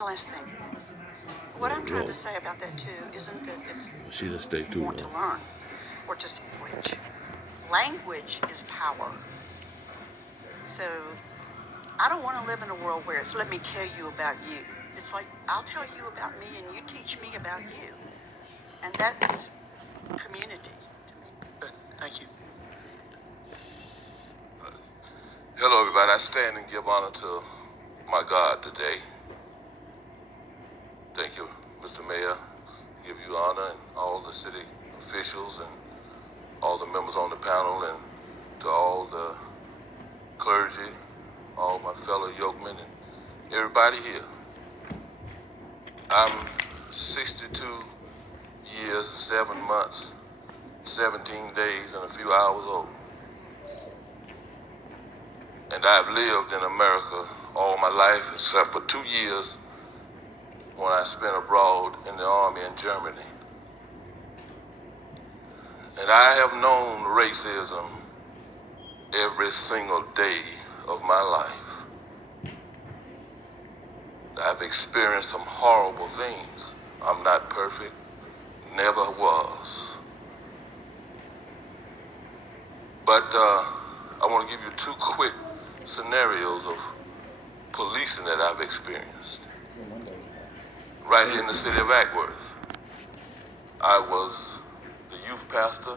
Last thing, what I'm trying to say about that too isn't that it's She didn't stay too want to long. learn or to language. Language is power. So I don't want to live in a world where it's let me tell you about you. It's like I'll tell you about me and you teach me about you. And that's community to me. Good. Thank you. Hello, everybody. I stand and give honor to my God today. Thank you, Mr. Mayor. I give you honor and all the city officials and all the members on the panel and to all the clergy, all my fellow yokemen and everybody here. I'm 62 years, 7 months, 17 days, and a few hours old. And I've lived in America all my life except for 2 years when I spent abroad in the army in Germany. And I have known racism every single day of my life. I've experienced some horrible things. I'm not perfect, never was. But I want to give you 2 quick scenarios of policing that I've experienced. Right here in the city of Acworth, I was the youth pastor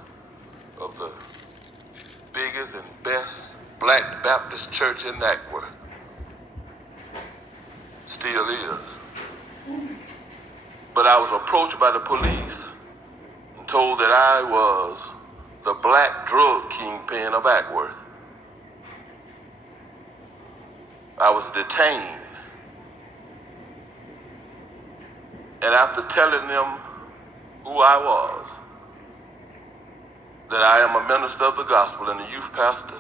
of the biggest and best Black Baptist church in Acworth. Still is. But I was approached by the police and told that I was the black drug kingpin of Acworth. I was detained. And after telling them who I was, that I am a minister of the gospel and a youth pastor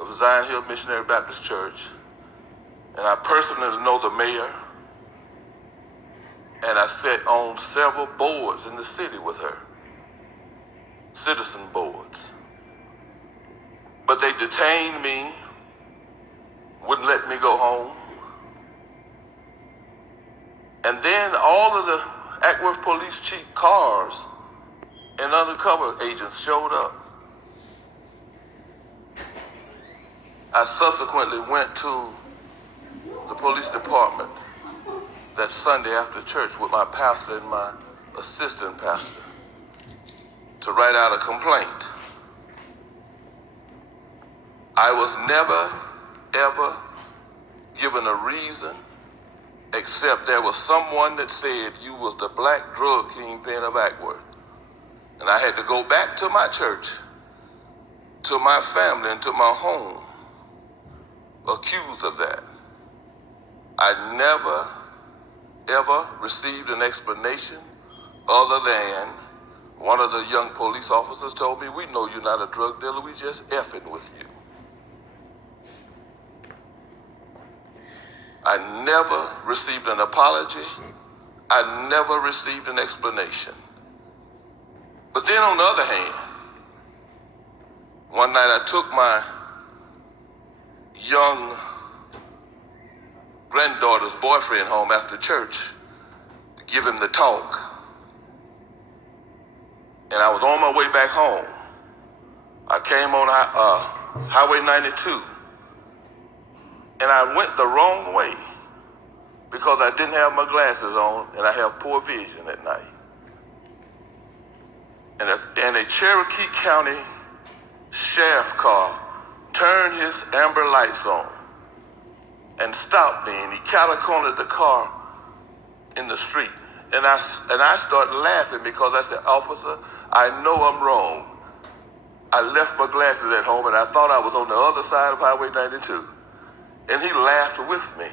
of Zion Hill Missionary Baptist Church, and I personally know the mayor, and I sat on several boards in the city with her, citizen boards. But they detained me, wouldn't let me go home. And then all of the Acworth police chief cars and undercover agents showed up. I subsequently went to the police department that Sunday after church with my pastor and my assistant pastor to write out a complaint. I was never, ever given a reason except there was someone that said you was the black drug kingpin of Acworth. And I had to go back to my church, to my family, and to my home, accused of that. I never, ever received an explanation other than one of the young police officers told me, we know you're not a drug dealer, we just effing with you. I never received an apology. I never received an explanation. But then on the other hand, one night I took my young granddaughter's boyfriend home after church to give him the talk. And I was on my way back home. I came on Highway 92. And I went the wrong way because I didn't have my glasses on and I have poor vision at night. And a Cherokee County sheriff car turned his amber lights on and stopped me, and he catty-cornered the car in the street. And I started laughing because I said, officer, I know I'm wrong. I left my glasses at home and I thought I was on the other side of Highway 92. And he laughed with me.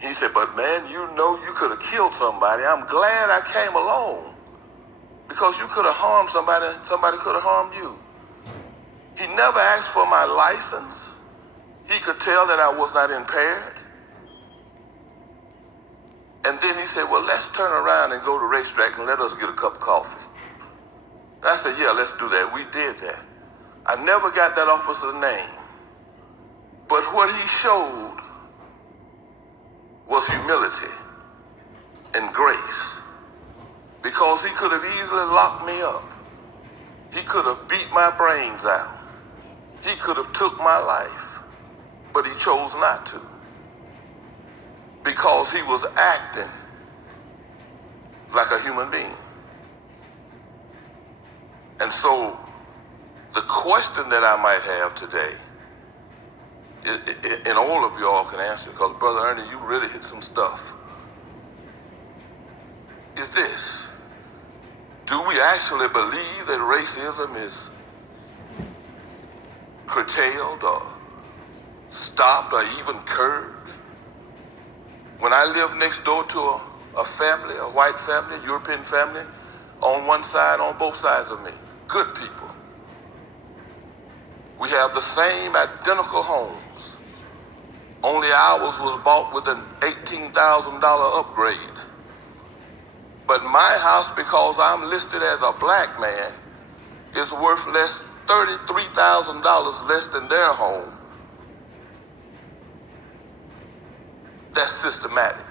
He said, but man, you know you could have killed somebody. I'm glad I came along because you could have harmed somebody, somebody could have harmed you. He never asked for my license. He could tell that I was not impaired. And then he said, well, let's turn around and go to the racetrack and let us get a cup of coffee. And I said, yeah, let's do that. We did that. I never got that officer's name. But what he showed was humility and grace, because he could have easily locked me up. He could have beat my brains out. He could have took my life, but he chose not to, because he was acting like a human being. And so the question that I might have today, and all of y'all can answer, because Brother Ernie, you really hit some stuff, is this: do we actually believe that racism is curtailed or stopped or even curbed? When I lived next door to a family, a white family, a European family, on one side, on both sides of me, good people. We have the same identical homes. Only ours was bought with an $18,000 upgrade. But my house, because I'm listed as a black man, is worth $33,000 less than their home. That's systematic.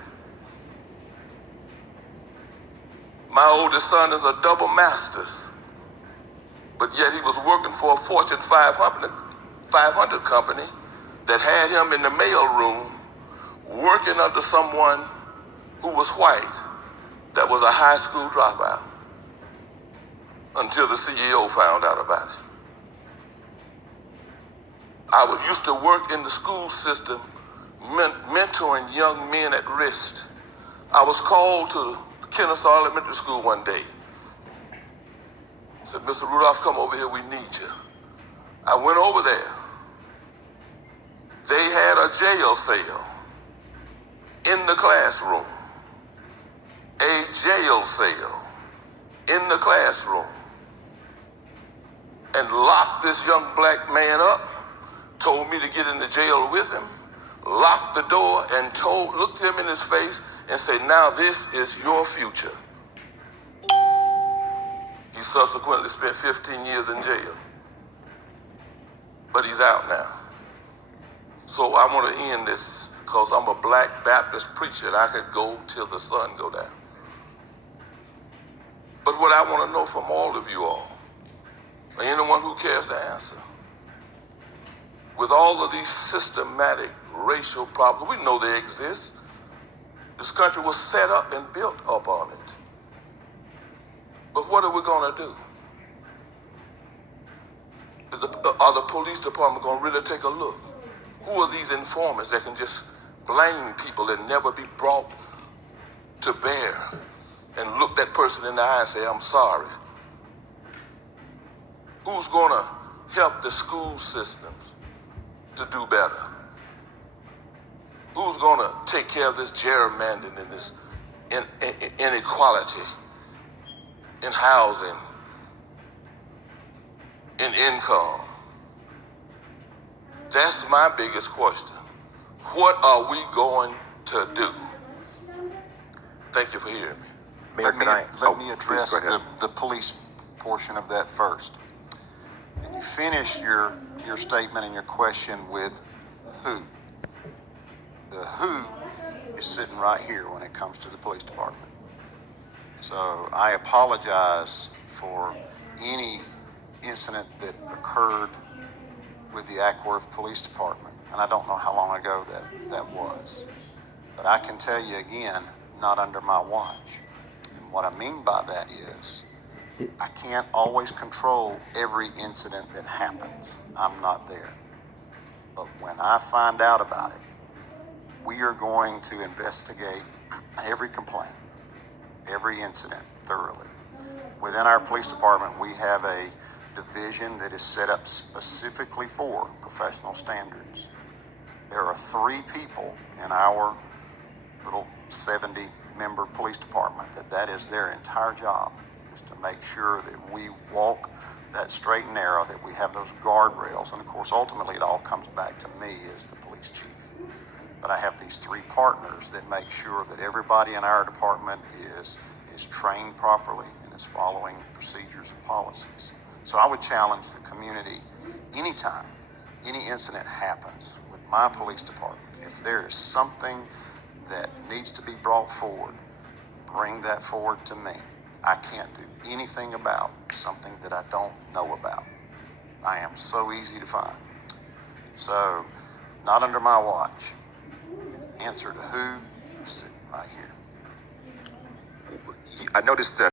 My oldest son is a double master's, but yet he was working for a Fortune 500 company that had him in the mailroom working under someone who was white, that was a high school dropout, until the CEO found out about it. I used to work in the school system, mentoring young men at risk. I was called to Kennesaw Elementary School one day. Said, Mr. Rudolph, come over here, we need you. I went over there. They had a jail cell in the classroom. A jail cell in the classroom. And locked this young black man up, told me to get in the jail with him, locked the door and looked him in his face and said, now this is your future. He subsequently spent 15 years in jail, but he's out now. So I want to end this, because I'm a black Baptist preacher and I could go till the sun go down. But what I want to know from all of you all, or anyone who cares to answer, with all of these systematic racial problems, we know they exist. This country was set up and built upon it. But what are we going to do? Are the police department going to really take a look? Who are these informers that can just blame people and never be brought to bear and look that person in the eye and say, I'm sorry? Who's going to help the school systems to do better? Who's going to take care of this gerrymandering and this inequality in housing, in income? That's my biggest question. What are we going to do? Thank you for hearing me. Let me address the police portion of that first. And you finish your statement and your question with who. The who is sitting right here when it comes to the police department. So I apologize for any incident that occurred with the Acworth Police Department. And I don't know how long ago that was. But I can tell you again, not under my watch. And what I mean by that is, I can't always control every incident that happens. I'm not there. But when I find out about it, we are going to investigate every complaint, every incident thoroughly. Within our police department, we have a division that is set up specifically for professional standards. There are 3 people in our little 70-member police department that is their entire job, is to make sure that we walk that straight and narrow, that we have those guardrails. And of course, ultimately, it all comes back to me as the police chief. But I have these 3 partners that make sure that everybody in our department is trained properly and is following procedures and policies. So I would challenge the community, anytime any incident happens with my police department, if there is something that needs to be brought forward, bring that forward to me. I can't do anything about something that I don't know about. I am so easy to find. So, not under my watch. Answer to who? Right here. I noticed that